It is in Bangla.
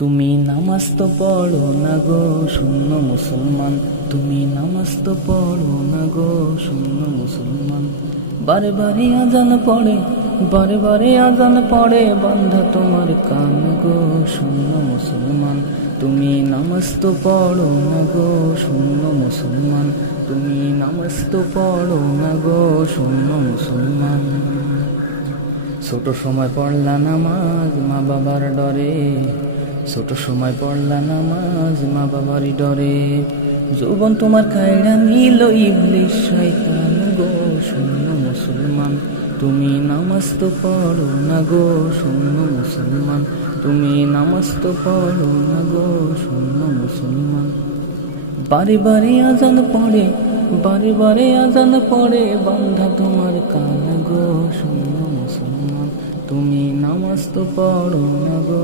তুমি নামাজ তো পড়ো না গো শূন্য মুসলমান, তুমি নামাজ তো পড়ো না গো শূন্য মুসলমান। বারে বারে আজান পড়ে, বারে বারে আজান পড়ে, বন্ধা তোমার কান গো শূন্য মুসলমান। তুমি নামাজ তো পড়ো না গো শূন্য মুসলমান, তুমি নামাজ তো পড়ো না গো শূন্য মুসলমান। ছোট সময় পড়লা নামাজ মা বাবার ডরে, ছোট সময় পড়লা নামাজ মা বাবারই ডরে। যৌবন তোমার কায়রা নিল ইবলিশ শয়তান গো শূন্য মুসলমান। তুমি নামাজ তো পড়ো না গো শূন্য মুসলমান, তুমি নামাজ তো পড়ো না গো শূন্য মুসলমান। বারে বারে আজান পড়ে, বারে বারে আজান পড়ে, বান্ধা তোমার কান গো শূন্য মুসলমান। তুমি নামাজ তো পড়ো না গো।